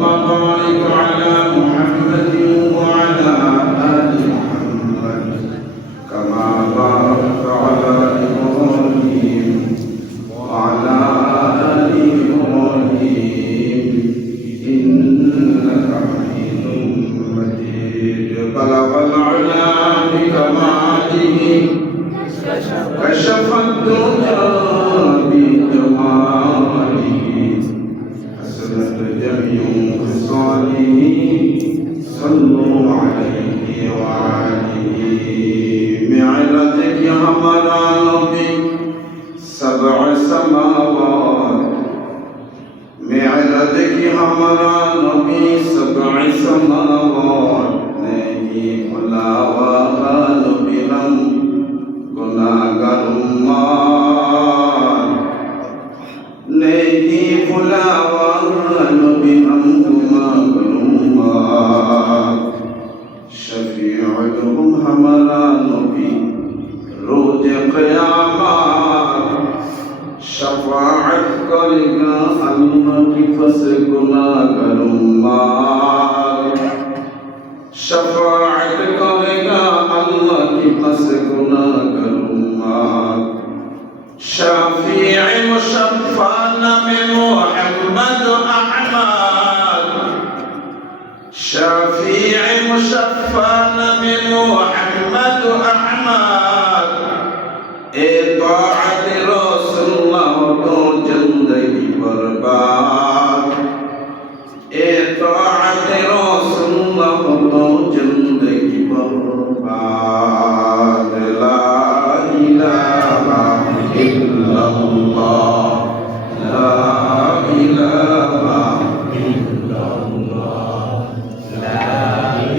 بارك على محمد وعلى آل محمد كما باركت على إبراهيم وعلى آل إبراهيم إنك حميد مجيد بلغ العلا بكماله كشف الدجى بجماله حسنت جميع خصاله صلوا عليه وعليه معرتك همران سبع سماوات معرتك همران سبع سماوات नहीं खुलावा नबिलम गुनाहगार उम्मत नहीं खुलावा नबिलम गुनाहगार उम्मत शफीउहुम हमारा नबी रोज क़यामत शफाअत करेगा अल्लाह की फस गुनाहगार उम्मत शफाअत करेगा अल्लाह की फस गुनाहगार उम्मत शफीअ मुशफ़्फ़ा में मुहम्मद अहमद शफीअ मुशफ़्फ़ा में मुहम्मद अहमद इताअत रसूलुल्लाह तो जिंदगी बर्बाद इताअत रसूलुल्लाह तो जिंदगी बर्बाद ला इलाहा इल्लल्लाह ला इलाहा इल्लल्लाह ला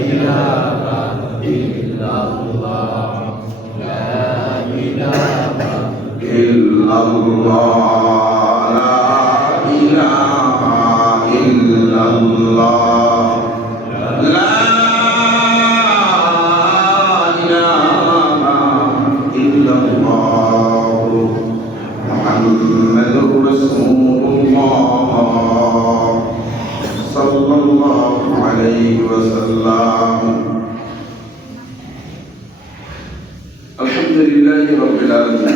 इलाहा इल्लल्लाह ला इलाहा इल्लल्लाह ला इलाहा इल्लल्लाह ला इलाहा इल्लल्लाह मुहम्मदुर रसूलुल्लाह सल्लल्लाहु अलैहि वसल्लम আলহামদুলিল্লাহি রাব্বিল আলামিন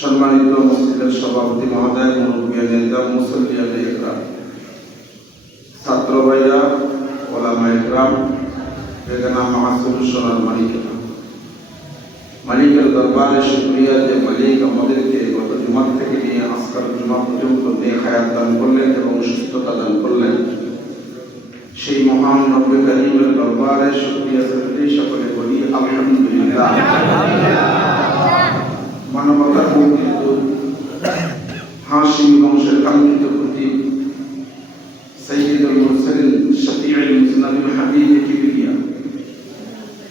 সম্মানিত মসজিদের সভাপতি মহোদয় মুরব্বিয়ান নেতা মুসল্লিয়ান ইকরাম ছাত্র ভাইরা ওলামা ইকরাম বেগানা মাসুল সোনার মালিকের দরবারে শুকরিয়া যে মালিক আমাদেরকে গত জুমা থেকে নিয়ে আজকের জুমা পর্যন্ত নেক হায়াত দান করলেন এবং সুস্থতা দান করলেন সেই মহান রব্বে কারীমের দরবারে শুকরিয়া জানাতে সকলে বলি আলহামদুলিল্লাহ। মানবতার প্রকৃত হাশিম বংশের কাঙ্ক্ষিত প্রতীক সাইয়্যিদুল মুরসালিন শফিউল মুজনাবিল হাবিব কিবরিয়া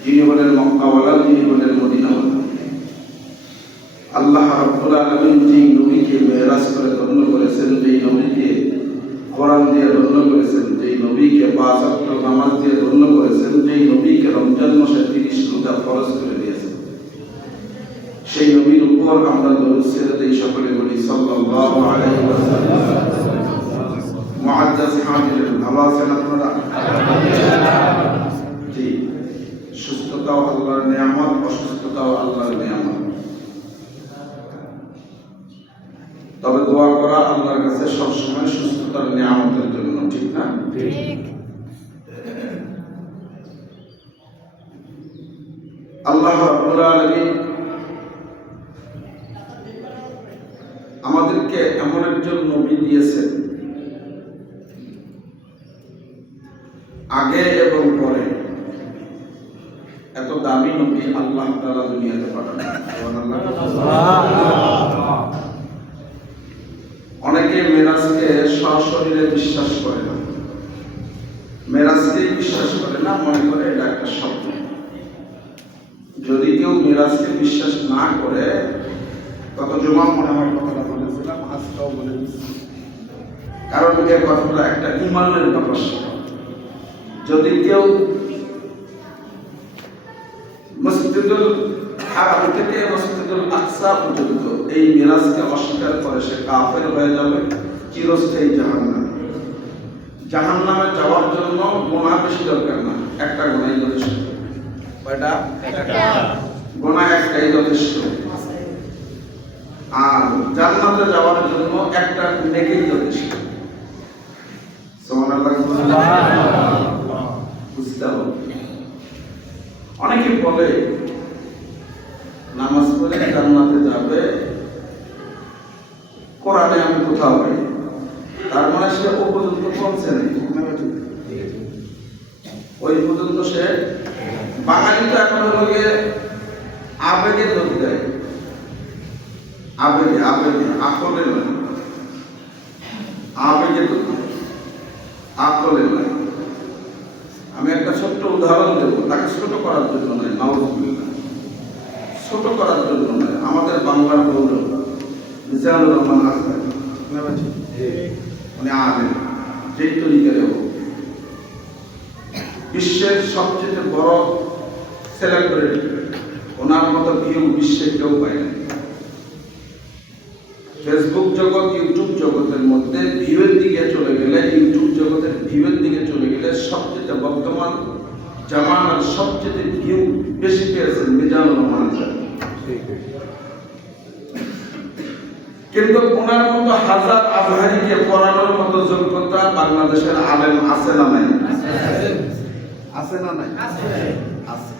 যিনি হলেন মক্কাওয়ালা যিনি হলেন মদিনাওয়ালা আল্লাহ রাব্বুল আলামিন যেই নবীকে মেরাজ করে ধন্য করেছেন যেই নবীকে কোরআন দিয়ে ধন্য করেছেন যেই নবীকে পাঁচ ওয়াক্ত নামাজ দিয়ে ধন্য করেছেন যেই নবীকে রমজান মাসে 30 রোজা ফরজ করে দিয়েছেন সেই নবীর উপর আমরা দরুদ ছেড়ে দেই সকলে বলি সাল্লাল্লাহু আলাইহি ওয়াসাল্লাম। মুআজ্জাজ হাজির ভালো আছেন আপনারা? জি, সুস্থতাও আল্লাহর নিয়ামত, অসুস্থতাও আল্লাহর নিয়ামত। তবে দোয়া করা আল্লাহর কাছে সবসময় সুস্থতার নিয়ামতের জন্য, ঠিক না? ঠিক। আল্লাহ রাব্বুল আলামিন আমাদেরকে এমন একজন নবী দিয়েছেন আগে এবং পরে, এত দামি নবী আল্লাহ তাআলা দুনিয়াতে পাঠান। অনেকে মেরাজকে সশরীরে বিশ্বাস করে না, মেরাজকেই বিশ্বাস করে না, মনে করে এটা একটা স্বপ্ন। যদি কেউ মেরাজকে বিশ্বাস না করে, তত জমা মনে হয় কথাটা বলেছিলাম, আজকেও বলে দিচ্ছি, কারণ এই কথাটা একটা ইমানের ব্যাপার। যদি কেউ মসজিদুল হারাম থেকে মসজিদুল আকসা পর্যন্ত এই মিরাজকে অস্বীকার করে, সে কাফের হয়ে যাবে, চিরস্থায়ী জাহান্নাম। জাহান্নামে যাওয়ার জন্য গুনাহ বেশি দরকার না, একটা গুনাহই যথেষ্ট। কয়টা? গুনাহ একটাই যথেষ্ট। আর জান্নাতে যাওয়ার জন্য একটা নেকি যথেষ্ট। সুবহানাল্লাহ। বুঝতে হবে। অনেকে বলে নামাজ পড়লে জান্নাতে যাবে, কোরআনে আমি কোথাও পাই। তার মানে সে ও পর্যন্ত পৌঁছে নেই, ওই পর্যন্ত সে। বাঙালি তো এখন হলো গিয়ে আবেগে দোষ দেয়, আবেগে আবেগে আকলে নয়, আবেগে দোষ দেয়, আকলে নয়। আমি একটা ছোট্ট উদাহরণ দেব, তাকে ছোট করার জন্য নয়, নাউজুবিল্লাহ, ছোট করার জন্য নয়। আমাদের বাংলার গৌরব মিজানুর রহমান আজহারি, উনি আলেম, যেই তরিকারে হোক, বিশ্বের সবচেয়ে বড় সেলিব্রিটি। ওনার মতো ভিউ বিশ্বে কেউ পায় না। ফেসবুক জগৎ, ইউটিউব জগতের মধ্যে ভিউয়ের দিকে চলে গেলে, ইউটিউব জগতের ভিউয়ের দিকে চলে গেলে সবচেয়ে বর্তমান জামানার সবচেয়ে ভিউ বেশি পেয়েছেন মিজানুর রহমান আজহারি। কিন্তু ওনার মতো হাজার আজহারিকে পড়ানোর মতো যোগ্যতা বাংলাদেশের আলেম আছে না নাই? আছে না নাই? আছে,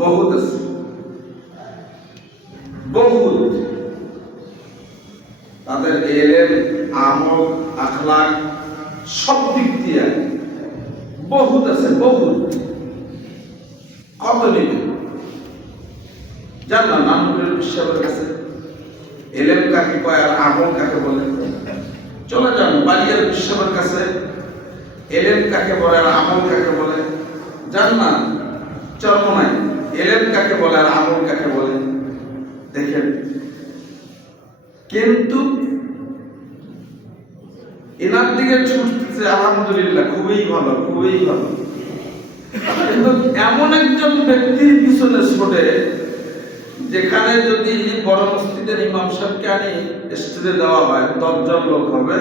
বহুত আছে, বহুত। তাদের ইলম, আমল, আখলাক সব দিক দিয়ে বহুত আছে, বহুত। কত নিবে জান না? নানুরের বিশ্বাসের কাছে ইলম কাকে কয় আর আমল কাকে বলে। চলে যান বালিয়ার বিশ্বাসের কাছে, ইলম কাকে বলে আর আমল কাকে বলে। জান না চরমনাই ইলম কাকে বলে আর আমল কাকে বলে, দেখেন। কিন্তু এনার দিকে ছুটছে, আলহামদুলিল্লাহ, খুবই ভালো, খুবই ভালো। কিন্তু এমন একজন ব্যক্তির পিছনে ছোটে, যেখানে যদি বড় মসজিদের ইমাম সাহেবকে আনি স্টেজে দেওয়া হয় 10 জন লোক হবে,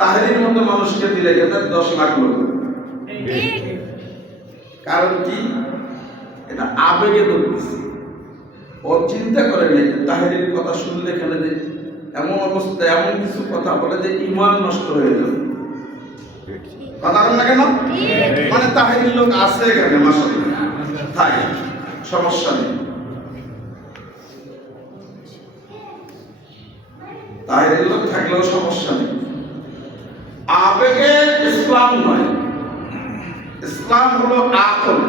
তাহিরির মতো মানুষকে দিলে গেছে 10 লাখ লোক। কারণ কি? এটা আবেগে ধরতেছে। ও চিন্তা করে নেই তাহিরির কথা শুনলে এখানে যে এমন অবস্থা, এমন কিছু কথা বলে যে ঈমান নষ্ট হয়ে যাবে। কথা বলেন না কেন? মানে তাহিরির লোক আছে এখানে, মাশাআল্লাহ, তাই সমস্যা নেই। তাহিরির লোক থাকলেও সমস্যা নেই। আবেগে ইসলাম নয়, ইসলাম হলো আকল।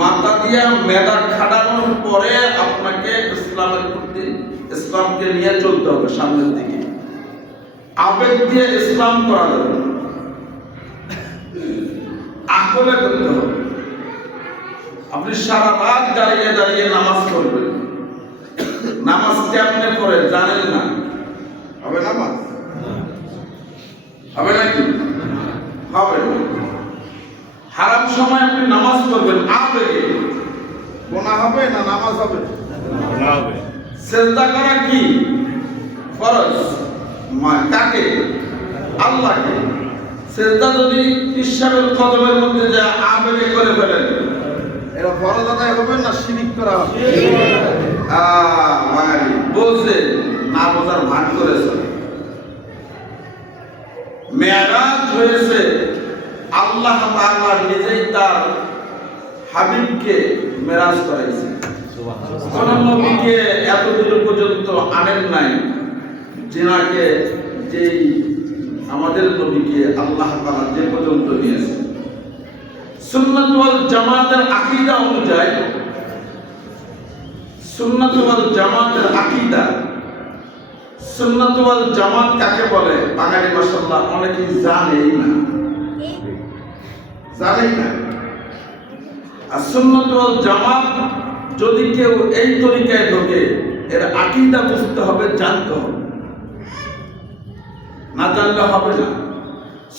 মাথা দিয়া মেধা খাটানোর পরে আপনাকে ইসলামের প্রতি, ইসলামকে নিয়ে চলতে হবে সামনের দিকে। আবেগ দিয়ে ইসলাম করা যাবে না, আকলে করতে হবে। আপনি সারা রাত দাঁড়িয়ে দাঁড়িয়ে নামাজ পড়বেন, নামাজ কেমনে পড়ে জানেন না, হবে নামাজ? হবে নাকি? হবে না। হারাম সময় আপনি নামাজ পড়বেন, আবেগে, গুনাহ হবে না নামাজ হবে? হবে। সিজদা করা কি ফরজ? কাকে? আল্লাহকে। সিজদা যদি ঈশ্বরের কদমের মধ্যে যা আবেগে করে ফেলেন, এটা ফরজ আদায় হবে না শিরিক করা হবে? বাঙালি বলছে না, বোঝার ভান করেছে। মেরাজ হয়েছে, আল্লাহ তাআলা নিজেই তার হাবিবকে মেরাজ করাইছে। কোন নবীকে এত দূর পর্যন্ত আনেন নাই, যিনাকে যেই আমাদের নবীকে আল্লাহ তাআলা যে পর্যন্ত নিয়েছে। সুন্নাত ওয়াল জামাতের আকীদা অনুযায়ী, সুন্নাত ওয়াল জামাতের আকীদা, সুন্নাত ওয়াল জামাত কাকে বলে বাঙালি মাশাআল্লাহ অনেকেই জানেই না, জানেই না। আর সুন্নাত ওয়াল জামাত যদি কেউ এই তরিকায় ঢোকে, এর আকীদা বুঝতে হবে, জানতে হবে, না জানলে হবে না।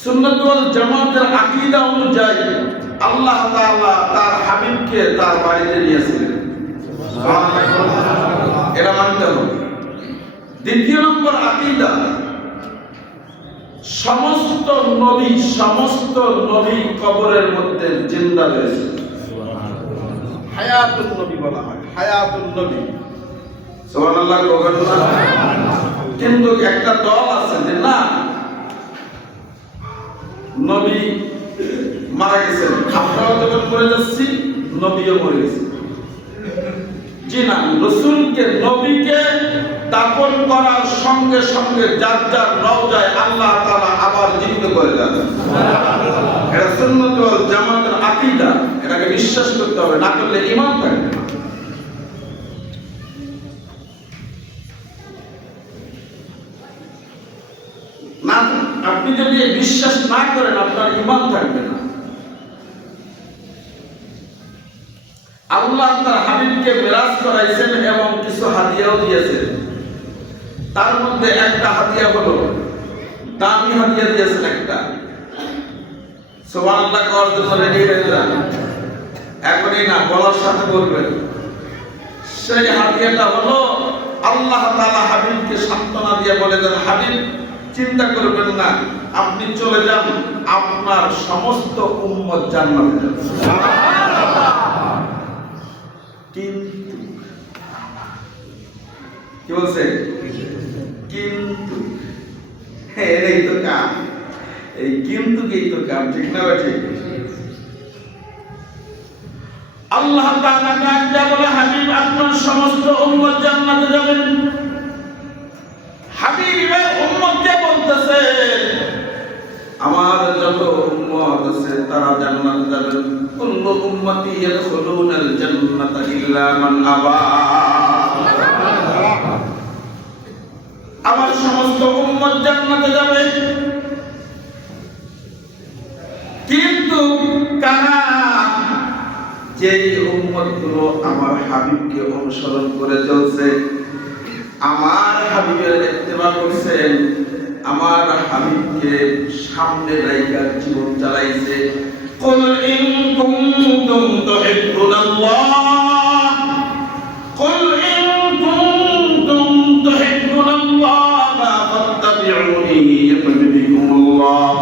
সুন্নাত ওয়াল জামাতের আকীদা অনুযায়ী আল্লাহ তাআলা তার হাবিবকে তার বাড়িতে নিয়েছিলেন, এটা মানতে হবে। দ্বিতীয় নম্বর আকীদা, সমস্ত নবী কবরের মধ্যে জিন্দা রয়েছে। হায়াতুন নবী বলা হয়, হায়াতুন নবী। সুবহানাল্লাহ কবেন না? কিন্তু একটা দল আছে যে না, নবী মারা গেছেন, আমরাও যখন মরে যাচ্ছি নবীও মরে গেছে। জি না, রাসূলকে, নবীকে দাফন করার সঙ্গে সঙ্গে যার যার রওজায় আল্লাহ তাআলা আবার জীবিত করে দেন। এটা সুন্নাত ওয়াল জামাতের আকীদা, এটাকে বিশ্বাস করতে হবে, না করলে ঈমান থাকবে না। আপনি যদি বিশ্বাস না করেন আপনার ঈমান থাকবে না। আল্লাহ তার হাবিবকে মিরাজ করাইছেন এবং কিছু হাদিয়াও দিয়েছেন। তার মধ্যে একটা হাদিয়া হলো, দামি হাদিয়া দিয়েছেন একটা। সুবহানাল্লাহ করার জন্য রেডি হয়ে যান, এখনই না, বলার সাথে বলবেন। সেই হাদিয়াটা হলো আল্লাহ তাআলা হাবিবকে সান্ত্বনা দিয়ে বলে দেন, হাবিব চিন্তা করবেন না, আপনি চলে যান, আপনার সমস্ত উম্মত জান্নাতে যাবে। কিন্তু কি বলছে? কিন্তু এই তো কাম, এই কিন্তু কি তো কাম, ঠিক না? ঠিক। আল্লাহ তাআলা ডাক বলে, হাবিব আপনার সমস্ত উম্মত জান্নাতে যাবেন। হাবিবের উম্মতকে বলতেছে আমার যত উম্মত আছে তারা জান্নাতে যাবেন। কুল্লু উম্মতি ইয়াদখুলুনাল জান্নাতা ইল্লা মান আবা। আমার সমস্ত উম্মত জান্নাতে যাবে, কিন্তু কারা? যেই উম্মতগুলো আমার হাবিবকে অনুসরণ করে চলছে, আমার হাবিবের ইত্তেবা করছেন, আমার হাবিবকে সামনে রাইখা জীবন চালাইছে। কুল ইন কুনতুম তুহিব্বুনাল্লাহ, কুল ইন কুনতুম তুহিব্বুনাল্লাহ ফাত্তাবিউনি ইউহিব্বুকুমুল্লাহ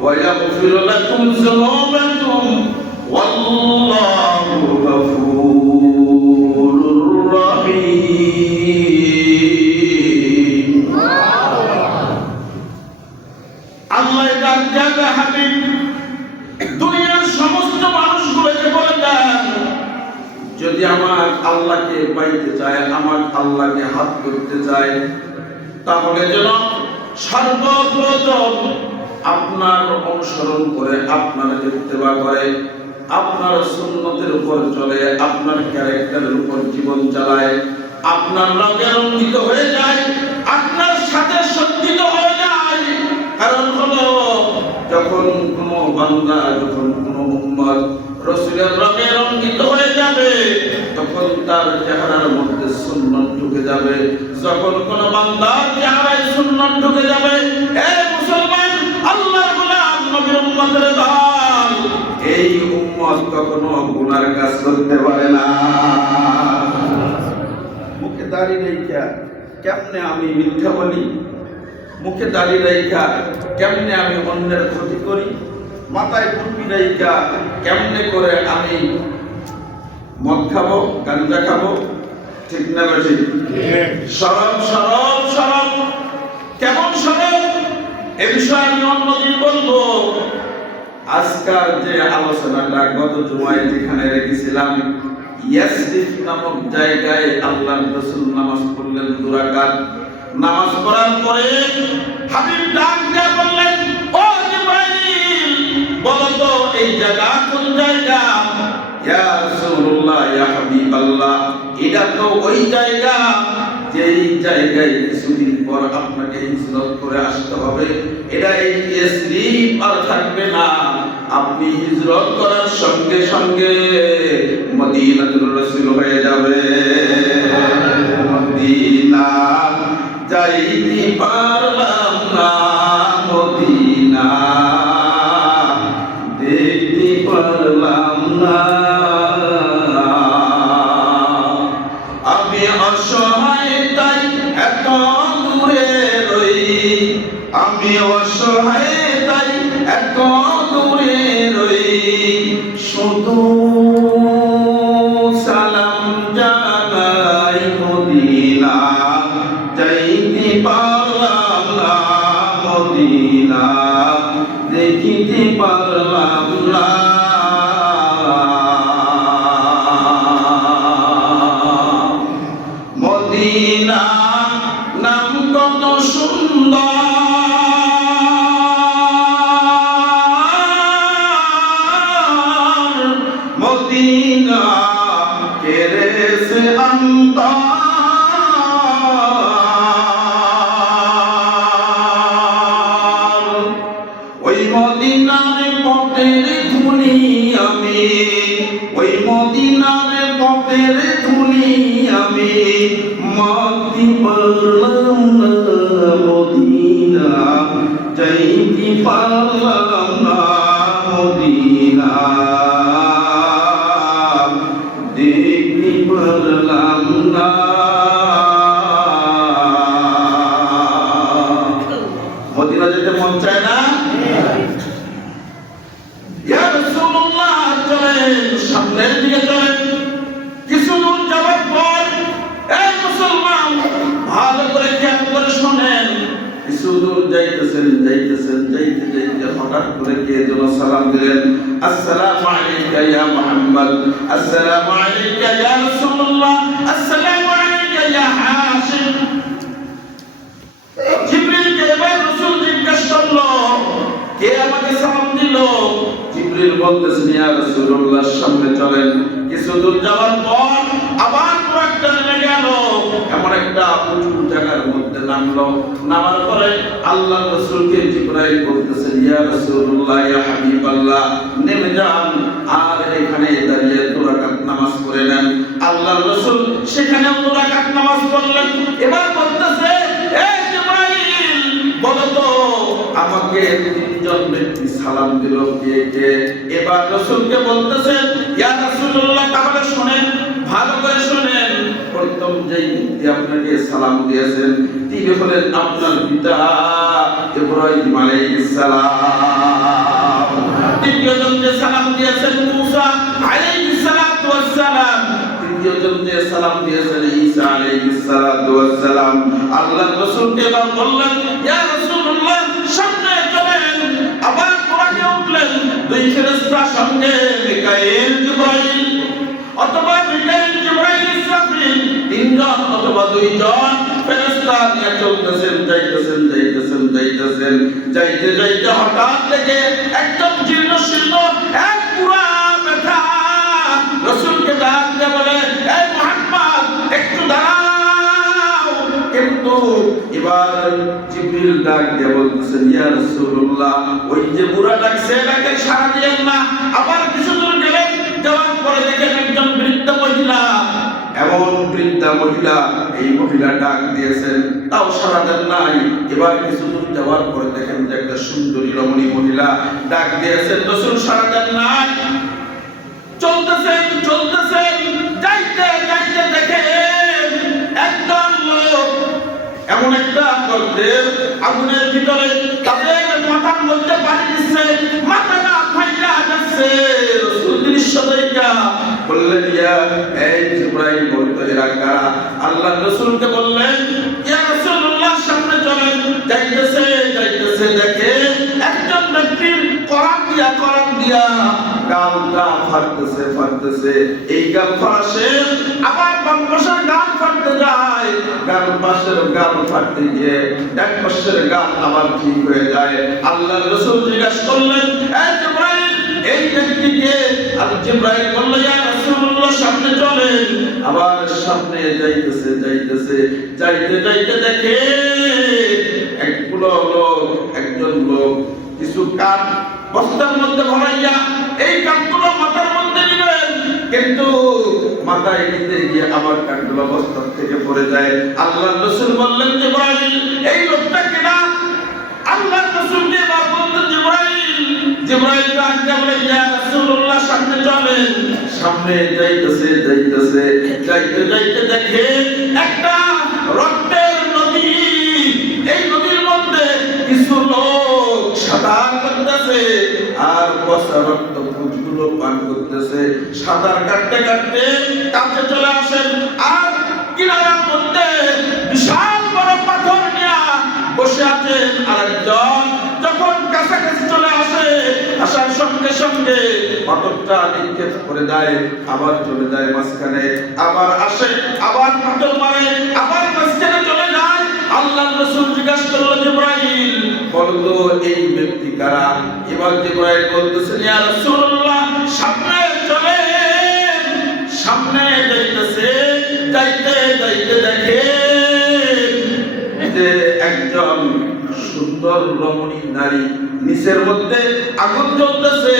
ওয়া ইয়াগফির লাকুম যুনুবাকুম ওয়াল্লাহু গফুরুর রহিম। আল্লাহ তাআলা হাবিব দুনিয়ার সমস্ত মানুষগুলোকে বলে দেন, যদি আমার আল্লাহকে পাইতে চায়, আমার আল্লাহকে হাত করতে চায়, তাহলে যেন সর্বপ্রথম আপনার অনুসরণ করে, আপনার ইত্তেবা করে, আপনার সুন্নতের উপর চলে, আপনার ক্যারেক্টারের উপর জীবন চালায়, আপনার রঙে রঞ্জিত হয়ে যায়, আপনার সাথে সজ্জিত হয়ে যায়। কারণ হলো যখন কোনো বান্দা, যখন কোনো উম্মত রাসূলের রঙে রঞ্জিত হয়ে যাবে, তখন তার চেহারার মধ্যে সুন্নাত ঢুকে যাবে। যখন কোনো বান্দার চেহারায় সুন্নাত ঢুকে যাবে, এই মুসলমান, আল্লাহর গোলাম, নবীর উম্মতের দল, এই উম্মত কখনো গুনার কাজ করতে পারে না। মুখে দাড়ি রেখা কেমনে আমি মিথ্যা বলি, মুখে দাড়ি রেখা কেমনে আমি অন্যের ক্ষতি করি, মাথায় টুপি রেখা কেমনে করে আমি মদ খাবো, গাঁজা খাবো, ঠিক না? ঠিক। সরব সরব সরব, কেমন সরব, এ বিষয়ে আমি অন্যদিন বলবো। আজকাল যে আলোচনাটা গত জুমায় যেখানে রেখেছিলাম, ইয়াসরিফ নামক জায়গায় আল্লাহর রাসূল নামাজ পড়লেন 2 রাকাত। নামাজ পড়ার পরে হাবিব ডাক দিয়ে বললেন, ও জিবরাইল, বলো তো এই জায়গা কোন জায়গা? ইয়া রাসূলুল্লাহ, ইয়া হাবিবাল্লাহ, এটা তো ওই জায়গা যেই জায়গায় কিছুদিন পর আপনাকে হিজরত করে আসতে হবে। এটা এই ইয়াসরিফ আর থাকবে না, আপনি হিজরত করার সঙ্গে সঙ্গে মদিনাতুর রাসূল হয়ে যাবে। মদিনা যাইতে পারলাম না, মদিনা দেখতে পারলাম না, আমি অসহায় তাই এত আমি অসহায় তাই এত দূরে রই, শুধু সালাম জানাই মদিনা, যাইতে পারলাম না মদিনা, দেখিতে পারলাম না। মদিনা নাম কত সুন্দর, মদিনা কেড়েছে অন্তর, ওই মদিনার পথের ধুলি আমি, ওই মদিনার পথের ধুলি আমি, মাটি পারলাম না মদিনা, যাইতে পারলাম না মদিনা, দেখতে পারলাম না। মদিনা যেতে মন চায় না? ইয়া রাসূলুল্লাহ চলেন, সামনের দিকে চলেন। কিছু দূর যাওয়ার পর এই মুসলমান ভালো করে খেয়াল করে শোনেন, কিছু দূর যাইতেছেন যাইতেছেন যাইতে যাইতে হঠাৎ করে কে যেন সালাম দিলেন, আসসালামু আলাইকা ইয়া মুহাম্মদ, আসসালামু আলাইকা ইয়া রাসূলুল্লাহ, আসসালামু আলাইকা ইয়া হাশিম। জিবরিলকে এবার রাসূল জিজ্ঞাসা করলো, কে আমাকে সালাম দিল? জিবরিল বলতেছেন, ইয়া রাসূলুল্লাহ সামনে চলেন। কিছু দূর যাওয়ার পর আবার একটা নেমে গেল, এমন একটা উঁচু জায়গার মধ্যে নামলো। নামার পরে আল্লাহ রাসূলকে জিবরাইল বলতেছেন, ইয়া রাসূলুল্লাহ ইয়া হাবিবাল্লাহ নেমে যান, আর এখানে দাঁড়িয়ে 2 রাকাত নামাজ পড়ে নেন। আল্লাহ রাসূল সেখানে 2 রাকাত নামাজ পড়লেন। এবার বলতেছে, এই জিবরাইল বলো তো আমাকে 3 জন ব্যক্তি সালাম দিল কে কে? এবার রাসূলকে বলতেছেন, ইয়া রাসূলুল্লাহ তাহলে শুনেন, ভালো করে শুনেন, প্রথম যেই ব্যক্তি আপনাকে সালাম দিয়েছেন তিনি হলেন আপনার পিতা ইব্রাহিম আলাইহিস সালাম। দ্বিতীয় জন যে সালাম দিয়েছেন মূসা আলাইহিস সালাতু ওয়াস সালাম। তৃতীয় জন যে সালাম দিয়েছেন ঈসা আলাইহিস সালাতু ওয়াস সালাম। আল্লাহ রাসূলকে এবার বললেন, ইয়া রাসূলুল্লাহ সামনে চলেন। আবার কোরআনে উঠলেন 2 ফেরেশতা সঙ্গে, মিকাইল জিবরাইল, অথবা মিকাইল জিবরাইল ইসরাফিল, 3 জন অথবা 2 জন ফেরেশতা নিয়ে চলতেছেন, যাইতেছেন যাইতেছেন যাইতেছেন, যাইতে যাইতে হঠাৎ থেকে একদম জীর্ণ শীর্ণ এক পুরা ব্যথা রাসূলকে ডাক দিয়ে বলে, এই মুহাম্মদ একটু দাঁড়াও। কিন্তু এবার জিবরিল ডাক দিয়ে বলতেছেন, ইয়া রাসূলুল্লাহ ওই যে বুড়া ডাকছে এটাকে সাড়া দিয়েন না। আবার কিছু দূর গেলেন, যাওয়ার পরে দেখেন একজন বৃদ্ধ মহিলা, এমন বৃদ্ধা মহিলা, এই মহিলা ডাক দিয়েছেন তাও সাড়া দেন নাই। এবার কিছু দূর যাওয়ার পরে দেখেন যে একটা সুন্দরী রমণী মহিলা ডাক দিয়েছেন, রাসূল সাড়া দেন নাই। চলতেছেন চলতেছেন, যাইতে যাইতে দেখেন একদম লোক এমন একটা করতে আগুনের ভিতরে তাদের মাথার মধ্যে পানি দিচ্ছে, মাথাটা ফাইটা যাচ্ছে। রাসূল দৃশ্য দেখা বললেন, ইয়া এই জিবরাইল বলতো এরা কারা? আল্লাহ রাসূলকে বললেন, ইয়া রাসূলুল্লাহ সামনে চলেন। যাইতেছে যাইতেছে দেখে একজন ব্যক্তির করাত দিয়া গালটা ফাটতেছে। এই গাল ফাটছে, আবার বাম পাশের গাল ফাটতে যায়, গাল পাশের গাল ফাটতে গিয়ে এক পাশের গাল আবার ঠিক হয়ে যায়। আল্লাহ রাসূল জিজ্ঞাসা করলেন, এই জিবরাইল এই ব্যক্তিকে? আর জিবরাইল বলল, ইয়া রাসূলুল্লাহ সামনে চলেন। আবার সামনে যাইতেছে যাইতে দেখে একজন লোক কিছু কাঠ বস্তার মধ্যে ভরাইয়া এই কাঠগুলো মাথার মধ্যে নিবেন, কিন্তু মাথায় নিতে গিয়ে আবার কাঠগুলো বস্তার থেকে পড়ে যায়। আল্লাহ রাসূল বললেন, জিবরাইল এই লোকটা কেনা? আল্লাহ রাসূলকে বললেন, জিবরাইল ডাকতে বলে, ইয়া রাসূলুল্লাহ সামনে চলেন। সামনে যাইতে দেখে একটা রক্তের নদী। এই নদীর মধ্যে কিছু কিছু লোক সাঁতার করতেছে আর পচা রক্ত পুঁজগুলো পান করতেছে। সাঁতার কাটতে কাটতে কাছে চলে আসেন আর কিনারার মধ্যে বিশাল বড় পাথর নিয়ে বসে আছেন। আরেকজন যখন কাছাকাছি চলে আসে, আসার সঙ্গে সঙ্গে পাথরটা নিক্ষেপ করে দেয়, আবার চলে যায় মাঝখানে, আবার আসে, আবার পাথর মারে, আবার মাঝখানে চলে যায়। আল্লাহ রাসূল জিজ্ঞাসা করলেন, জিবরাইল বলতো এই ব্যক্তি কারা? এবার জিবরাইল বলতেছেন, ইয়া রাসূলুল্লাহ সামনে চলে। সামনে যাইতেছে, যাইতে যাইতে দেখে যে একজন সুন্দর রমণী নারী, নিচের মধ্যে আগুন জ্বলতেছে,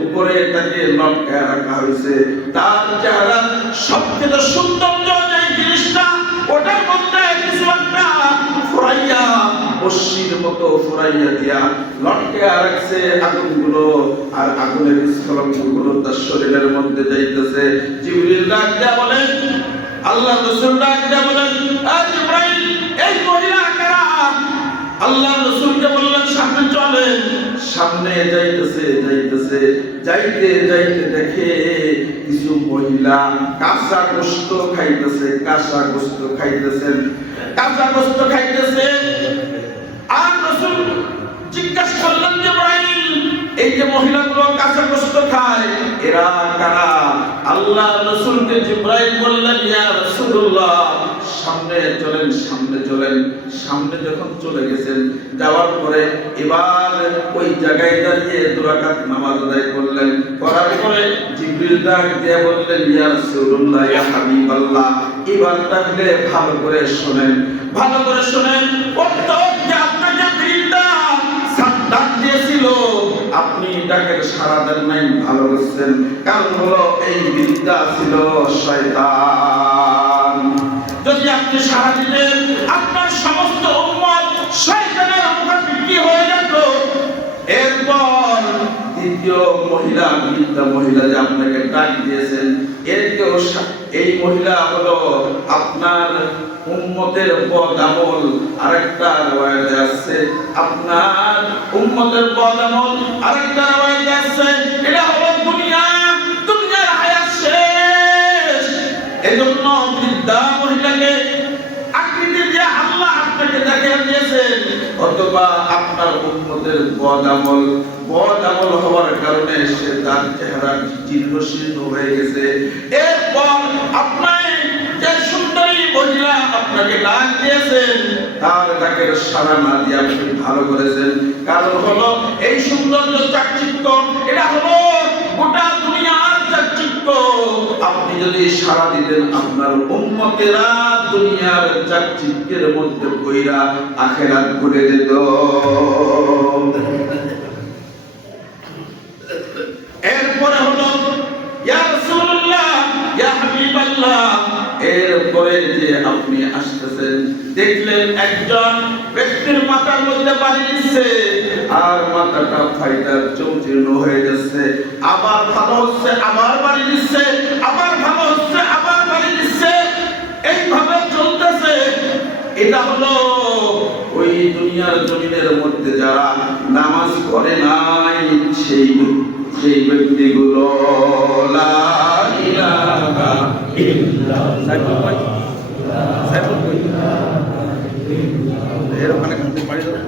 উপরে তাকে লটকায় রাখা হয়েছে। তার চেহারা সবচেয়ে সৌন্দর্য যে জিনিসটা, ওটার মধ্যে কিছু একটা ফুরাইয়া বস্যির মতো ফুরাইয়া দিয়া লটকায় রাখছে আগুনগুলো, আর আগুনের স্খলনগুলো তার শরীরের মধ্যে যাইতেছে। জিবরিল ডাক দিয়া বলেন, আল্লাহ রাসূল ডাক দিয়া বলেন, জিবরাইল এই মহিলা কারা? আল্লাহ রাসূলকে বললেন, সামনে চলেন। সামনে যাইতেছে যাইতেছে যাইতে যাইতে দেখে কিছু মহিলা কাঁচা গোশত খাইতেছে, কাঁচা গোশত খাইতেছেন, কাঁচা গোশত খাইতেছে। আর রাসূল জিজ্ঞাসা করলেন, জিবরাইল এই যে মহিলাগুলো কাঁচা গোশত খায় এরা কারা? আল্লাহ রাসূলকে জিবরাইল বললেন, ইয়া রাসূলুল্লাহ সামনে চলেন, সামনে চলেন। সামনে যখন চলে গেছেন, যাওয়ার পরে এবার ওই জায়গায় দাঁড়িয়ে 2 রাকাত নামাজ আদায় করলেন। করার পরে জিবরিল ডাক দিয়ে বললেন, ইয়া রাসূলুল্লাহ ইয়া হাবিবাল্লাহ এবার তাহলে ভালো করে শুনেন, ভালো করে শুনেন। যে আপনাকে বৃদ্ধা সাদ্দাত দিয়েছিল, আপনি ডাকের সাড়া দেন নাই, ভালো করছেন। কারণ হলো এই বৃদ্ধা ছিল শয়তান। যদি আপনি সাড়া দিতেন, আপনার সমস্ত উম্মত শয়তানের মুখাপেক্ষি হয়ে যেত। এরপর দ্বিতীয় মহিলা, বৃদ্ধা মহিলা যে আপনাকে ডাক দিয়েছেন, এই মহিলা হলো আপনার উম্মতের বদআমল। আরেকটা রওয়ায়াতে আছে আপনার উম্মতের বদআমল, আরেকটা রওয়ায়াতে আছে এটা হলো দুনিয়ার হায়াত শেষ। এজন্য বৃদ্ধা মহিলাকে আকৃতি দিয়ে আল্লাহ আপনাকে দেখিয়ে দিয়েছেন। অথবা আপনার উম্মতের বদআমল হওয়ার কারণে সে তার চেহারা জীর্ণশীর্ণ হয়ে গেছে। এরপর আপনার যে সুন্দরী মহিলা আপনাকে ডাক দিয়েছেন, তার ডাকের সাড়া না দিয়ে আপনি ভালো করেছেন। কারণ হলো এই সৌন্দর্য চাকচিক্য, এটা হলো গোটা দুনিয়ার চাকচিক্য। আপনি যদি সাড়া দিতেন, আপনার উম্মতেরা দুনিয়ার চাকচিক্যের মধ্যে পইরা আখিরাত ভুলে যেত। এরপরে হলো ইয়া রাসূলুল্লাহ ইয়া হাবিবাল্লাহ, এরপরে যে আপনি আসতেছেন, দেখলেন একজন ব্যক্তির মাথার মধ্যে বাড়ি দিচ্ছে আর মাথাটা ফাইটার চৌচির্ণ হয়ে যাচ্ছে। আবার ভালো হচ্ছে, আবার বাড়ি দিচ্ছে, আবার ভালো হচ্ছে, আবার বাড়ি দিচ্ছে। এইভাবে চলতেছে। এটা হলো ওই দুনিয়ার জমিনের মধ্যে যারা নামাজ পড়ে নাই সেই ব্যক্তিগুলো। লা ইলাহা ইল্লাল্লাহ। এর ওখানে কাছে পারি দাও।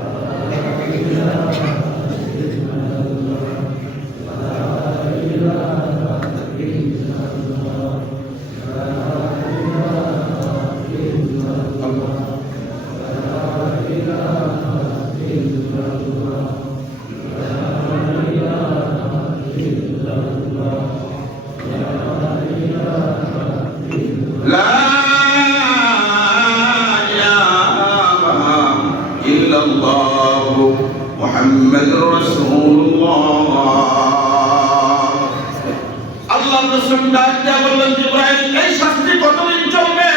মুহাম্মাদুর রাসূলুল্লাহ। আল্লাহ রাসূল ডাক দিয়ে বললেন, জিবরাইল এই শাস্তি কতদিন চলবে?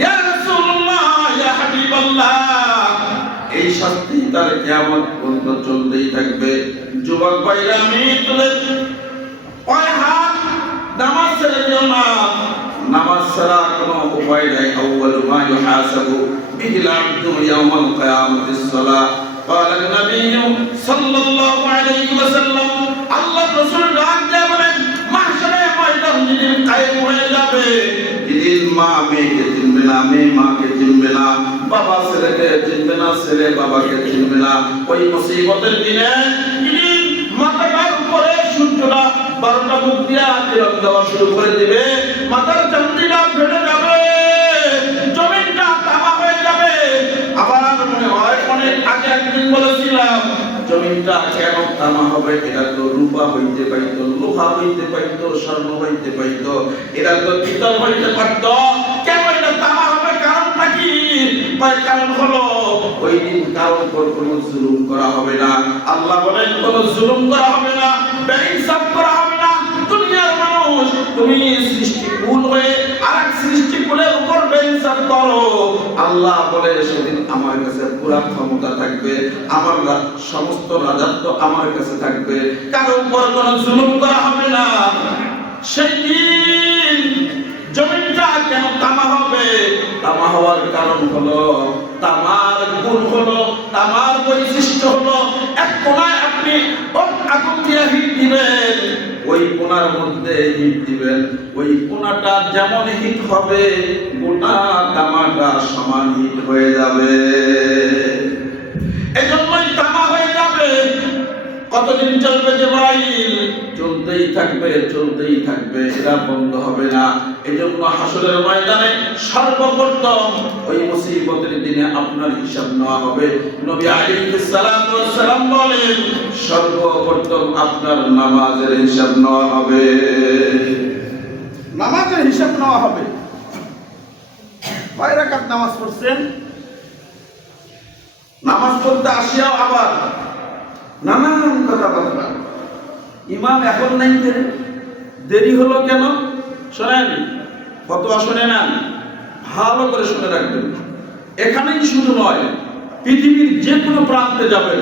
ইয়া রাসূলুল্লাহ ইয়া হাবিবাল্লাহ এই শাস্তি তার কিয়ামত পর্যন্ত চলতেই থাকবে। যুবক ভাইরা, আমি তোদের পায়ে হাত, নামাজ ছেড়ে দিও না। নামাজ ছাড়া কোনো উপায় নাই। আউয়ালু মা ইউহাসাবু বিহিল আবদু ইয়াওমাল কিয়ামাতিস সালাহ। قال মা মেয়েকে চিনবে না, মেয়ে মাকে চিনবে না, বাবা ছেলেকে চিনবে না, ছেলে বাবাকে চিনবে না। ওই মুসিবতের দিনে মাথার উপরে সূর্যটা 12টা মুখ দিয়া কিরণ দেওয়া শুরু করে দিবে, মাথার চামড়িটা ফেটে যাবে, জমিনটা তামা হয়ে যাবে। আবার মনে হয় অনেক আগে একদিন বলেছিলাম জমিনটা কেন তামা হবে, এটা তো রূপা হইতে পাইতো, লোহা হইতে পাইতো, স্বর্ণ হইতে পাইতো, এটা তো পিতল হইতে পারতো, কেন এটা তামা হবে? কারণটা কি? কারণ হলো ওই দিন কারোর উপর কোনো জুলুম করা হবে না। আল্লাহ বলেন কোনো জুলুম করা হবে না, বেইনসাফ করা হবে না। দুনিয়ার মানুষ তুমি সৃষ্টিকুল হয়ে আরেক সৃষ্টিকুলের উপর বেইনসাফ করো, আল্লাহ বলে সেদিন আমার কাছে পুরো ক্ষমতা থাকবে, আমার সমস্ত রাজত্ব আমার কাছে থাকবে, কারোর উপর কোনো জুলুম করা হবে না। সেই দিন জমিনটা কেন তামা হবে? তামা হওয়ার কারণ হলো, তামার গুণ হলো, তামার বৈশিষ্ট্য হলো, এক কোনায় আপনি আগুন দিয়ে হিট দিবেন, ওই কোনার মধ্যে হিট দিবেন, ওই কোনাটা যেমন হিট হবে গোটা তামাটা সমান হিট হয়ে যাবে। এজন্যই তামা হয়ে যাবে। কতদিন চলবে জিবরাইল? চলতেই থাকবে, চলতেই থাকবে, এটা বন্ধ হবে না। এজন্য হাসরের ময়দানে সর্বপ্রথম ওই মুসিবতের দিনে আপনার হিসাব নেওয়া হবে। নবী আলাইহিস সালাতু ওয়াস সালাম বলেন সর্বপ্রথম আপনার নামাজের হিসাব নেওয়া হবে, নামাজের হিসাব নেওয়া হবে। কয় রাকাত নামাজ পড়ছেন? নামাজ পড়তে আসিয়াও আবার নানান কথাবার্তা। ইমাম এখন নাই, দেরি হলো কেন? শোনেন, ফতোয়া শুনে নেন, ভালো করে শুনে রাখবেন। এখানেই শুধু নয়, পৃথিবীর যে কোনো প্রান্তে যাবেন,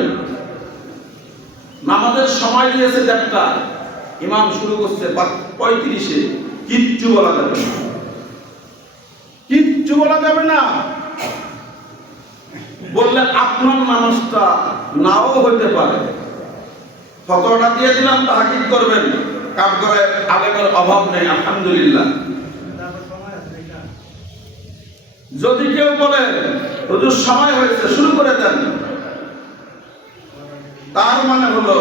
নামাজের সময় দিয়েছে 1:30, ইমাম শুরু করছে 35-এ, কিচ্ছু বলা যাবে না, কিচ্ছু বলা যাবে না। বললে আপনার নামাজটা নাও হইতে পারে। ফতোয়াটা দিয়ে দিলাম, তাহকিক করবেন, কাজ করে আলেমের অভাব নেই, আলহামদুলিল্লাহ। যদি কেউ বলে হুজুর সময় হয়েছে শুরু করে দেন, তার মানে হলো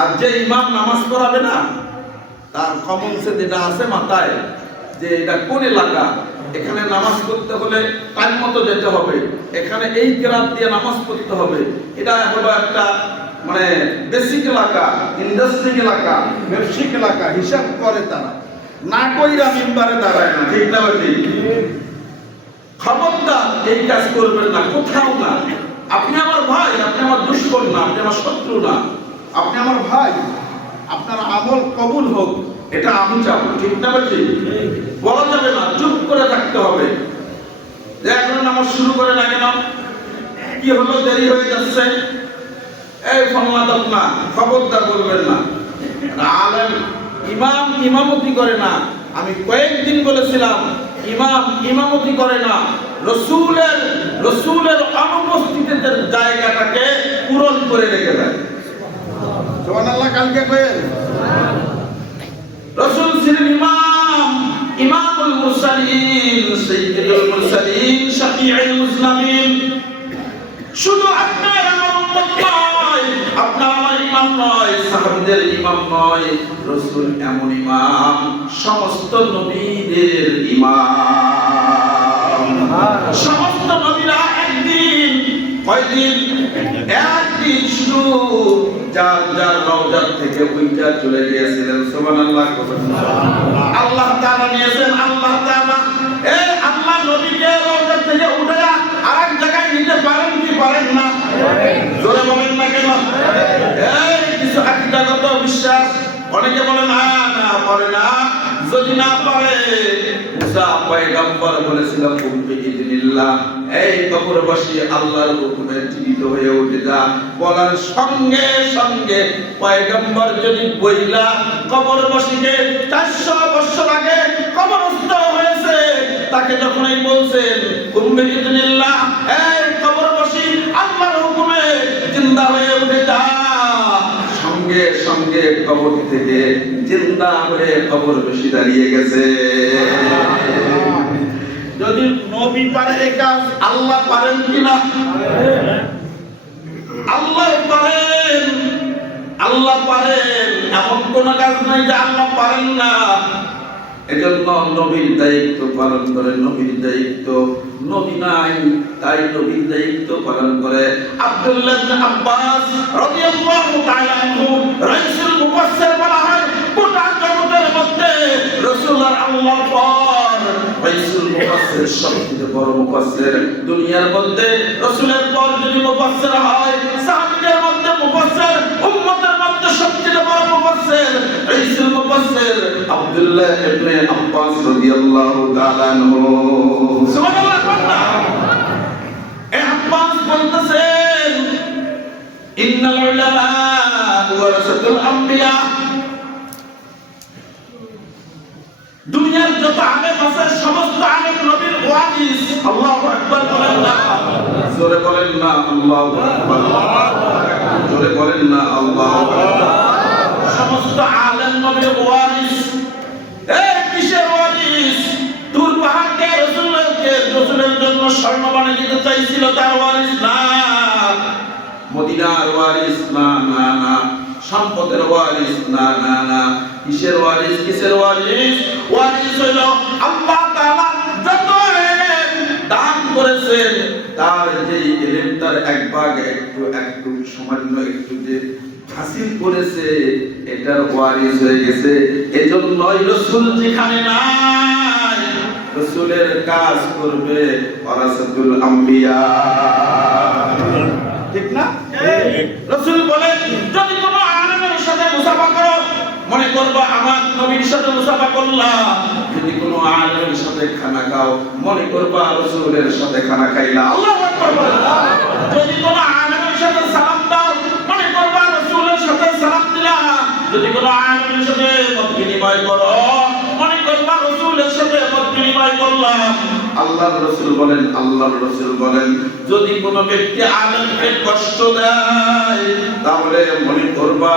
আর যে ইমাম নামাজ পড়াবে না তার কমন সেন্স যেটা আছে মাথায়, যে এটা কোন এলাকা, এখানে নামাজ পড়তে হলে টাইম মতো যেতে হবে, এখানে এই কেরাত দিয়ে নামাজ পড়তে হবে, এটা হলো একটা মানে বেসিক এলাকা, ইন্ডাস্ট্রিয়াল এলাকা, ব্যবসায়িক এলাকা, হিসাব করে তারা, না কইরা মিম্বারে দাঁড়ায় না, ঠিক না? ঠিক। খবরদার এই কাজ করবেন না, কোথাও না। আপনি আমার ভাই, আপনি আমার দুশমন না, আপনি আমার শত্রু না, আপনি আমার ভাই, আপনার আমল কবুল হোক, এটা আমি চাবো, ঠিক না? ঠিক। বলা যাবে না, চুপ করে থাকতে হবে। এখন নামাজ শুরু করে না কেন? কি হলো, দেরি হয়ে যাচ্ছে, এই ফরমাদাত না, খবরদার বলবেন না। আলেম ইমাম ইমামতি করে না, আমি কয়েকদিন বলেছিলাম ইমাম ইমামতি করে না, রসুলের অনুপস্থিতিতে জায়গাটাকে পূরণ করে রেখে দেয়। সুবহানাল্লাহ। কালকে কয়েন রসুল ছিলেন ইমাম, ইমামুল মুরসালিন, সাইয়্যিদুল মুরসালিন, শাফিউল মুসলিমিন। শুধু আপনার আমার উম্মত নয়, আপনার আমার ইমাম নয়, সাহাবীদের ইমাম নয়, রাসূল এমন ইমাম, সমস্ত নবীদের ইমাম। সমস্ত নবীরা একদিন, কয়দিন? একদিন শুধু যার যার রওজা থেকে ওইটা চলে গিয়েছিলেন। সুবহানাল্লাহ। আল্লাহ তাআলা নিয়েছেন, আল্লাহ তাআলা আল্লাহ নবীকে রওজা থেকে উঠে আরেক জায়গায় নিতে পারেন কি পারেন না? জোরে বলেন না কেন? এই কিছু আকীদাগত বিশ্বাস, অনেকে বলে না না পারে না, যদি না পারে মুসা পয়গম্বর বলেছিল কুম্বি ইদনিল্লাহ, এই কবরবাসী আল্লাহর হুকুমে জীবিত হয়ে উঠে যা। বলার সঙ্গে সঙ্গে পয়গম্বর যদি বইলা কবরবাসীকে 400 বছর আগে কবরস্থ হয়েছে, তাকে যখনই বলছেন কুম্বি ইদনিল্লাহ, এই কবরবাসী আল্লাহর হুকুমে জিন্দা হয়ে উঠে যা, সঙ্গে সঙ্গে কবর থেকে জিন্দা হয়ে কবর বেশি দাঁড়িয়ে গেছে। যদি নবী পারে এই কাজ, আল্লাহ পারেন কিনা? আল্লাহ পারেন, আল্লাহ পারেন, এমন কোন কাজ নাই যে আল্লাহ পারেন না। এজন্য নবীর দায়িত্ব পালন করে, নবীর দায়িত্ব, নবী নাই তাই নবীর দায়িত্ব পালন করে। আব্দুল্লাহ ইবনে আব্বাস রাদিয়াল্লাহু তাআলা আনহু রাইসুল মুফাসসির বলা হয়, গোটা জগতের মধ্যে রাসূল আর আল্লাহর পর রাইসুল মুফাসসির সবচেয়ে বড় মুফাসসির। দুনিয়ার মধ্যে রাসূলের পর যদি মুফাসসির হয়, সাহাবীদের মধ্যে মুফাসসির, উম্মতের মধ্যে সবচেয়ে বড় মুফাসসির রাইসুল মুফাসসির আব্দুল্লাহ ইবনে আব্বাস রাদিয়াল্লাহু তাআলা আনহু। সুবহানাল্লাহ। এই আব্বাস বলতেছেন, ইন্নাল উলামা ওয়ারাসাতুল আম্বিয়া। দুনিয়ার যত আলেম আছে সমস্ত আলেম নবীর ওয়ারিস। আল্লাহু আকবার বলেন না, জোরে বলেন না আল্লাহু আকবার, জোরে বলেন না আল্লাহু আকবার। সমস্ত আলেম নবীর ওয়ারিস। এই কিসের ওয়ারিস? তুর পাহাড়কে রাসূলের জন্য স্বর্ণ বানিয়ে দিতে চাইছিল, তার ওয়ারিস না। মদিনার ওয়ারিস না, না না। সম্পদের ওয়ারিস না, না না। কিসের ওয়ারিস? কিসের ওয়ারিস? ওয়ারিস হইল আল্লাহ তাআলা যত ইলম দান করেছেন, তার যে ইলম তার এক ভাগ একটু সামান্য একটু যে হাসিল করেছে, এটার ওয়ারিস হয়ে গেছে। এজন্যই রাসূল যেখানে নাই, রাসূলের কাজ করবে ওয়ারাসাতুল আম্বিয়া। ঠিক না? রাসূল বলেন, যদি কোনো আলেমের সাথে মুসাফা করো, মনে করবা আমার নবীর সাথে মুসাফা করলাম। যদি কোনো আলেমের সাথে খানা খাও, মনে করবা রাসূলের সাথে খানা খাইলা। আল্লাহু আকবার। যদি কোনো আলেমের সাথে সালাম দাও, মনে করবা রাসূলের সাথে সালাম দিলা। যদি কোনো আলেমের সাথে মত বিনিময় করো, মনে করবা রাসূলের সাথে মত বিনিময় করলাম। আল্লাহর রাসূল বলেন, আল্লাহর রাসূল বলেন, যদি কোনো ব্যক্তি আলেমকে কষ্ট দেয়, তাহলে মনে করবা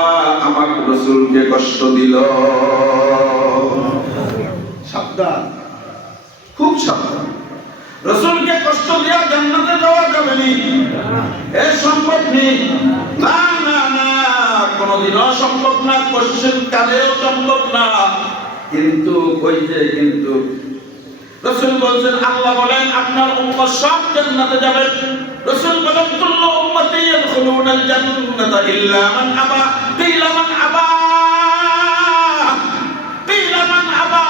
আমার রাসূলকে কষ্ট দিল। সাবধান, খুব সাবধান। রাসূলকে কষ্ট দিয়া জান্নাতে যাওয়া যাবে না, এ সম্ভব নেই। না না না, কোনদিনও সম্ভব না, কোশ্চেন কালেও সম্ভব না। কিন্তু কই যে কিন্তু রাসূল বলেন, আল্লাহ বলেন আপনার উম্মত সব জান্নাতে যাবে। রাসূল বলেন, কুল্লু উম্মতি ইয়াদখুলুনাল জান্নাতা ইল্লা মান আবা। কিলা মান আবা, কিলা মান আবা,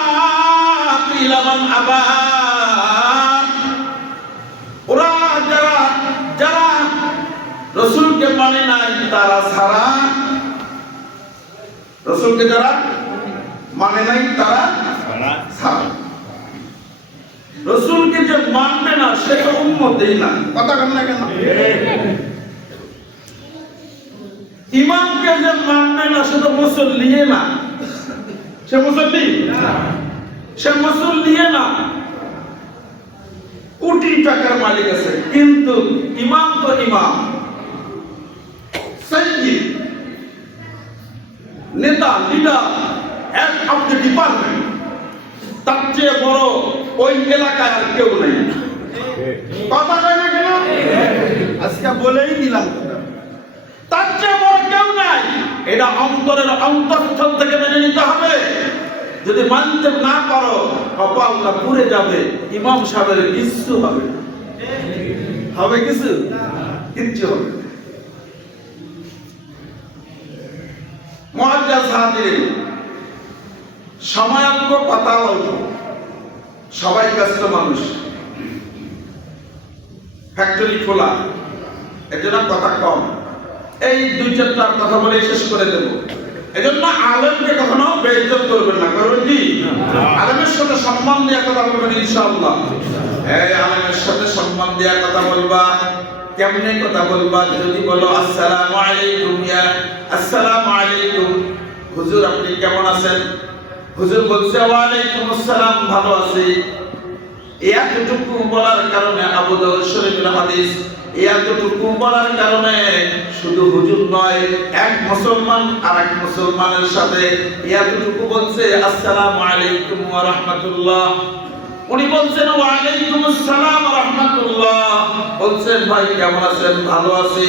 কিলা মান আবা। ওরা যারা যারা রাসূলকে মানে নাই, তারা ছাড়া, রাসূলকে যারা মানে নাই তারা ছাড়া। রাসূলকে যে মানবে না সে তো উম্মতই না। কথা বলেন না কেন? ইমামকে যে মানবে না সে তো মুসল্লি না। সে মুসল্লি না, সে মুসল্লি না। কোটি টাকার মালিক আছে, কিন্তু ইমাম তো ইমাম, সাইয়্যিদ, নেতা, leader, head of the department. তার চেয়ে বড় ওই এলাকায় আর কেউ নেই। কথা কয় না কেন? আজকে বলেই দিলাম, তার চেয়ে বড় কেউ নাই। এটা অন্তরের অন্তঃস্থল থেকে মেনে নিতে হবে। যদি মানতে না পারো, কপালটা পুড়ে যাবে। ইমাম সাহেবের কিছু হবে না। হবে কিছু? কিচ্ছু হবে না। মুআজ্জাজ হাজিরিন, সময় অল্প, কথা অল্প, সবাই ব্যস্ত মানুষ, ফ্যাক্টরি খোলা, এজন্য কথা কম। এই দুই চারটার কথা বলে শেষ করে দেব। এজন্য আলেমকে কখনো বেইজ্জত করবেন না। করবেন কি? আলেমের সাথে সম্মান দিয়ে কথা বলবেন ইনশাআল্লাহ। এই আলেমের সাথে সম্মান দিয়ে কথা বলবা। কেমনে কথা বলবা? যদি বলো আসসালামু আলাইকুম, ইয়া আসসালামু আলাইকুম হুজুর, আপনি কেমন আছেন? হুজুর বলছে ওয়া আলাইকুম আসসালাম, ভালো আছি। এতটুকু বলার কারণে আবু দাউদ শরীফের হাদিস, এতটুকু বলার কারণে শুধু হুজুর নয়, এক মুসলমান আরেক মুসলমানের সাথে এতটুকু বলছে আসসালামু আলাইকুম ওয়া রাহমাতুল্লাহ, উনি বলছেন ওয়া আলাইকুম আসসালাম ওয়া রাহমাতুল্লাহ, বলছেন ভাই কেমন আছেন? ভালো আছি।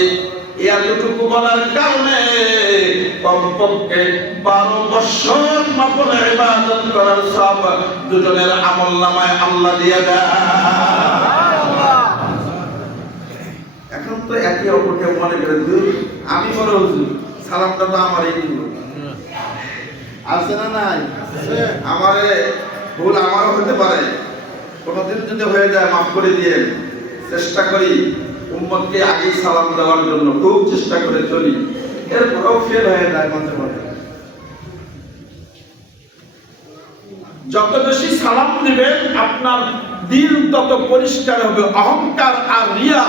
এতটুকু বলার কারণে কমপক্ষে 12 বছর নফল ইবাদত করার সওয়াব দুজনের আমলনামায় আল্লাহ দিয়ে দেয়। এখন তো একে অপরকে মনে করে দুই আমি বড় হুজুর, সালামটা তো আমারই দিব। আছে না নাই? আমারে ভুল আমারও হতে পারে, কোনদিন যদি হয়ে যায় মাফ করে দিয়ে চেষ্টা করি উম্মতকে আগেই সালাম দেওয়ার জন্য খুব চেষ্টা করে চলি, এরপরেও ফেল হয়ে যায় মাঝে মাঝে। যত বেশি সালাম দিবেন আপনার দিল তত পরিষ্কার হবে, অহংকার আর রিয়া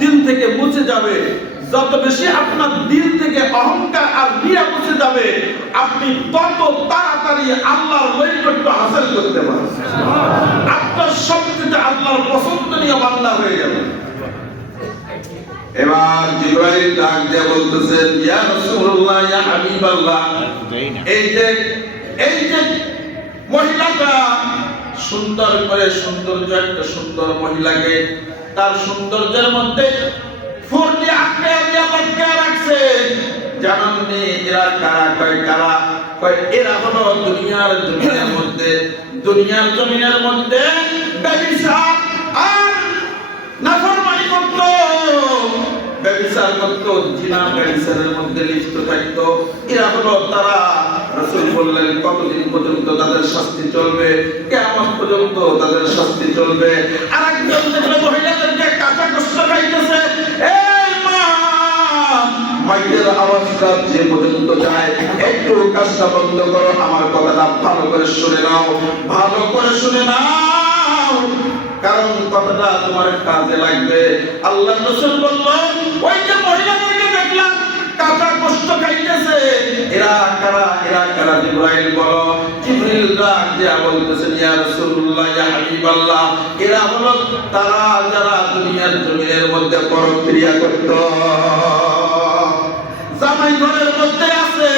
দিল থেকে মুছে যাবে। যত বেশি আপনার দিল থেকে অহংকার আর রিয়া মুছে যাবে, আপনি তত তাড়াতাড়ি আল্লাহর নৈকট্য হাসিল করতে পারবেন। আপনার সবচেয়ে আল্লাহর পছন্দনীয় বান্দা হয়ে যাবে। এবার জিবরাইল ডাক দিয়ে বলতেছেন ইয়া রাসূলুল্লাহ, ইয়া হাবিবাল্লাহ, এই যে মহিলাটা সুন্দর করে সৌন্দর্য একটা সুন্দর মহিলাকে তার সৌন্দর্যের মধ্যে ফুল দিয়ে আটকে রাখছে, জানাননি এরা কারা? কয় এরা হলো দুনিয়ার জমিনের মধ্যে ব্যভিচার আর নাফরমানি করত, ব্যভিচার করত, জিনা ব্যভিচারের মধ্যে লিপ্ত থাকতো। এরা হলো তারা। রাসূল বললেন কতদিন পর্যন্ত তাদের শাস্তি চলবে? কিয়ামত পর্যন্ত তাদের শাস্তি চলবে। আরেকজন দেখলে মহিলাদেরকে কাঁচা গোশত খাইতেছে, এই মা মাইকের আওয়াজটা যে পর্যন্ত যায় একটু কাজটা বন্ধ করো, আমার কথাটা ভালো করে শুনে নাও, ভালো করে শুনে নাও, কারণ কথাটা তোমার কাজে লাগবে। আল্লাহ রাসূল বললেন ওই যে মহিলাদেরকে দেখলাম কাঁচা গোশত খাইতেছে, এরা কারা? জিবরাইল বলো। জিবরিল ডাক দিয়া বলতেছেন ইয়া রাসূলুল্লাহ, ইয়া হাবিবাল্লাহ, এরা হলো তারা যারা দুনিয়ার জমিনের মধ্যে পরক্রিয়া করত। জামাই ঘরের মধ্যে আছে,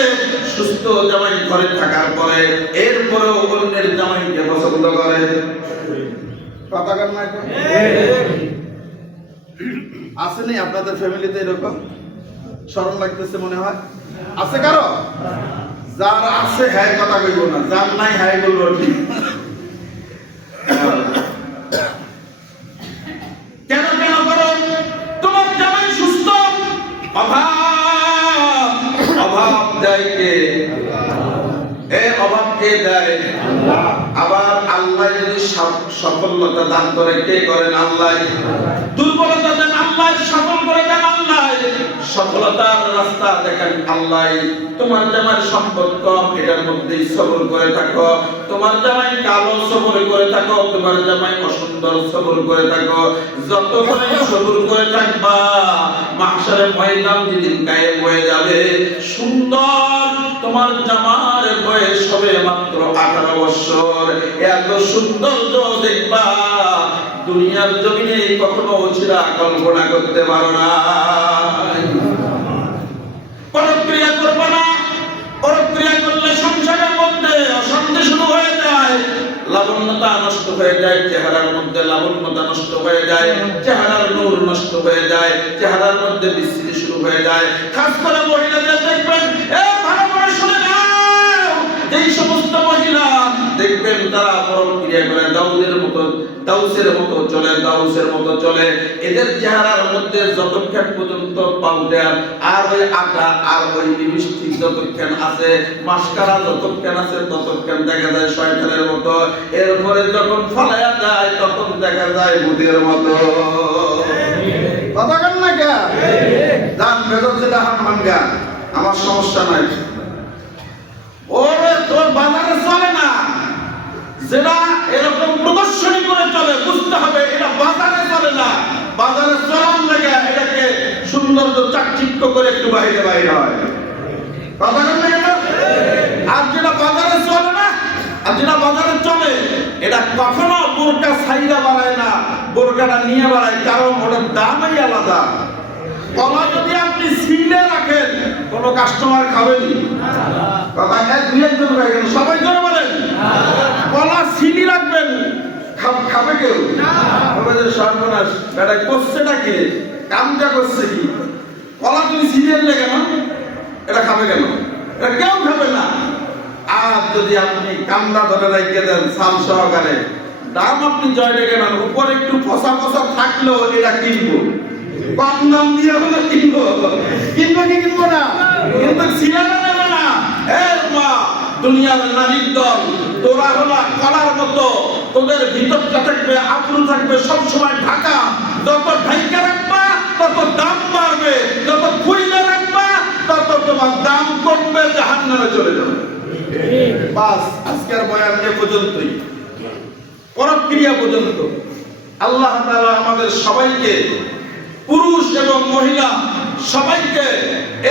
সুস্থ জামাই ঘরে থাকার পরে এরপরেও অন্যের জামাইকে পছন্দ করে। কথা কার না আসেনি আপনাদের ফ্যামিলিতে এরকম? শরম লাগতেছে মনে হয়? আছে কারো? যার আছে হ্যাঁ কথা কইব না, যার নাই হ্যাঁ বলবো। কেন করো? তোমার জামাই সুস্থ, অভাব দেয় কে? অভাব কে দেয়? আবার আল্লাহ যদি সফলতা দান করে কে করেন? আল্লাহ। দুর্বলতা দেন আল্লাহ, সফল করে দেন আল্লাহ, সফলতার রাস্তা দেখেন আল্লাহ। তোমার জামাই সম্পদ কম, এটার মধ্যেই সবর করে থাকো। তোমার জামাই কালো, সবর করে থাকো। তোমার জামাই অসুন্দর, সবর করে থাকো। যত করে সবর করে থাকবা, মাহশারে ময়দান যেদিন কায়েম হয়ে যাবে, সুন্দর তোমার জামার বয়স হবে মাত্র 18 বছর, এত সৌন্দর্য দেখবা দুনিয়ার জমিনে কখনো ছিলা কল্পনা করতে পারো না। পরক্রিয়া করবে না, পরক্রিয়া করলে সংসারের মধ্যে অশান্তি শুরু হয়ে যায়, লাবণ্যতা নষ্ট হয়ে যায়, চেহারার মধ্যে লাবণ্যতা নষ্ট হয়ে যায়, চেহারার নূর নষ্ট হয়ে যায়, চেহারার মধ্যে বিচ্ছিরি শুরু হয়ে যায়। খাস করে মহিলাদের দেখবেন, ভালো করে শুনে নাও, যেই সমস্ত মহিলা দেখবেন তারা পরক্রিয়া করে দাউসের মতো চলে, এদের চেহারার মধ্যে যতক্ষণ পর্যন্ত পাউডার আর ওই আটা আর ওই লিপস্টিক যতক্ষণ আছে, মাস্কারা যতক্ষণ আছে, ততক্ষণ দেখা যায় শয়তানের মতো। এরপরে যখন ফলায়া যায় তখন দেখা যায় ভূতের মতো। কথা কেন না কে দান বেদর যেটা হাঙ্গা, আমার সমস্যা নাই। ওরে তোর বাজারে চলে না, যেটা এরকম প্রদর্শনী করে চলে, বুঝতে হবে এটা বাজারে চলে না। বাজারে চলার লাগে এটাকে সৌন্দর্য চাকচিক্য করে একটু বাইরে হয়। কথা বলেন না? আর যেটা বাজারে চলে না, আর যেটা বাজারে চলে এটা কখনো বোরকা ছাইরা বাড়ায় না, বোরকাটা নিয়ে বাড়ায়, কারণ ওটার দামই আলাদা। কলা যদি আপনি সিলে রাখেন কোনো কাস্টমার খাবেন কথা এক দুই একজন হয়ে গেল, সবাই জোরে বলেন কলা সিলি রাখবেন খাবে কেউ? আমাদের সর্বনাশ বেটা করছেটা কে, কামটা করছে কি? কলা তুমি সিরিয়াল লেগে না, এটা খাবে কেন? এটা কেউ খাবে না। আর যদি আপনি কামড়া ধরে রেখে দেন সাল সহকারে, দাম আপনি জয় রেখে নেন, উপর একটু ফসা ফসা থাকলেও এটা কিনবো, কম দাম দিয়ে হলে কিনবো। কিনবো কি কিনবো না? কিন্তু সিরিয়াল নেবে না। মা দুনিয়ার নারীর দল, তোরা হলা কলার মতো, তোদের ভিতরটা থাকবে আবরু থাকবে সব সময় ঢাকা। যত ঢাইকা রাখবা তত দাম বাড়বে, যত খুইলে রাখবা তত তোমার দাম কমবে, জাহান্নামে চলে যাবে। বাস আজকের বয়ান এ পর্যন্তই, পরক্রিয়া পর্যন্ত। আল্লাহ তাআলা আমাদের সবাইকে, পুরুষ এবং মহিলা সবাইকে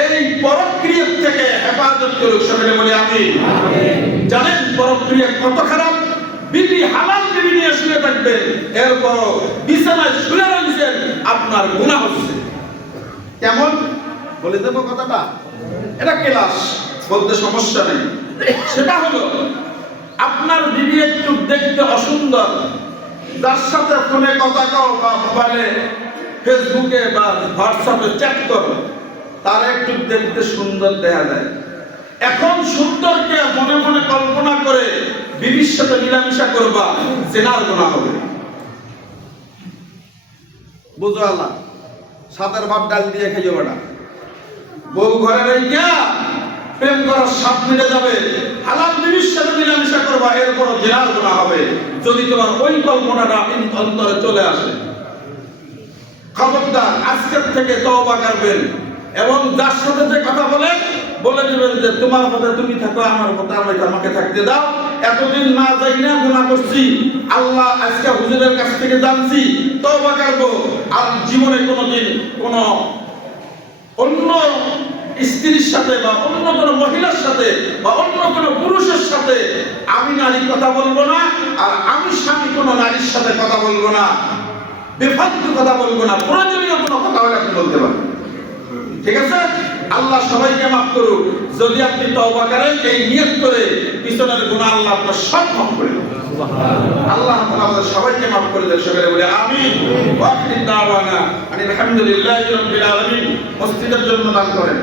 এই পরক্রিয়া থেকে হেফাজত করুক। সকলে বলি আমিন। জানেন পরক্রিয়া কত খারাপ? বিবি হালাল বিবি নিয়ে শুয়ে থাকবেন, এরপর বিছানায় শুয়ে রয়েছেন, আপনার গুনাহ হচ্ছে। কেমন বলে দেবো কথাটা? এটা ক্লাস বলতে সমস্যা নেই। সেটা হলো আপনার বিবি একটু দেখতে অসুন্দর, যার সাথে ফোনে কথা কও বা মোবাইলে ফেসবুকে বা হোয়াটসঅ্যাপে চ্যাট করো, তার একটু দেখতে সুন্দর দেখা যায়। এখন সুন্দরকে মনে মনে কল্পনা করে বিবির সাথে মিলামিশা করবা, জেনার গুনাহ হবে। বুঝো আল্লাহ, সাতের ভাত ডাল দিয়ে খাইও বেটা। বউ ঘরে রাইখা প্রেম করার স্বাদ মিলে যাবে, হালাল বিবির সাথে মিলামিশা করবা, এরপর জেনার গুনাহ হবে যদি তোমার ওই কল্পনাটা অন্তরে চলে আসে। খবরদার আজকের থেকে তওবা করবেন, এবং যার সাথে যে কথা বলে দিবেন যে তোমার কথা তুমি থাকো, আমার কথা আমাকে থাকতে দাও। এতদিন না যাই না গুনাহ করছি, আল্লাহ আজকে হুজুরের কাছ থেকে জানছি, তওবা করব, আর জীবনে কোনোদিন কোনো অন্য স্ত্রীর সাথে বা অন্য কোনো মহিলার সাথে বা অন্য কোনো পুরুষের সাথে আমি নারী কথা বলবো না, আর আমি স্বামী কোনো নারীর সাথে কথা বলবো না, বেফালতু কথা বলবো না। প্রয়োজনীয় কোনো কথা হলে আপনি বলতে পারেন, ঠিক আছে? আল্লাহ সবাইকে মাফ করুক যদি আপনি তওবা করেন এই নিয়ত করে, পিছনের গুনাহ আল্লাহ আপনার সব মাফ করে দেবেন। আল্লাহ তাআলা আমাদের সবাইকে মাফ করে দেন। সকলে বলে আমিন। ওয়া আখিরু দাওয়ানা আলহামদুলিল্লাহি রাব্বিল আলামিন। মসজিদের জন্য দান করেন।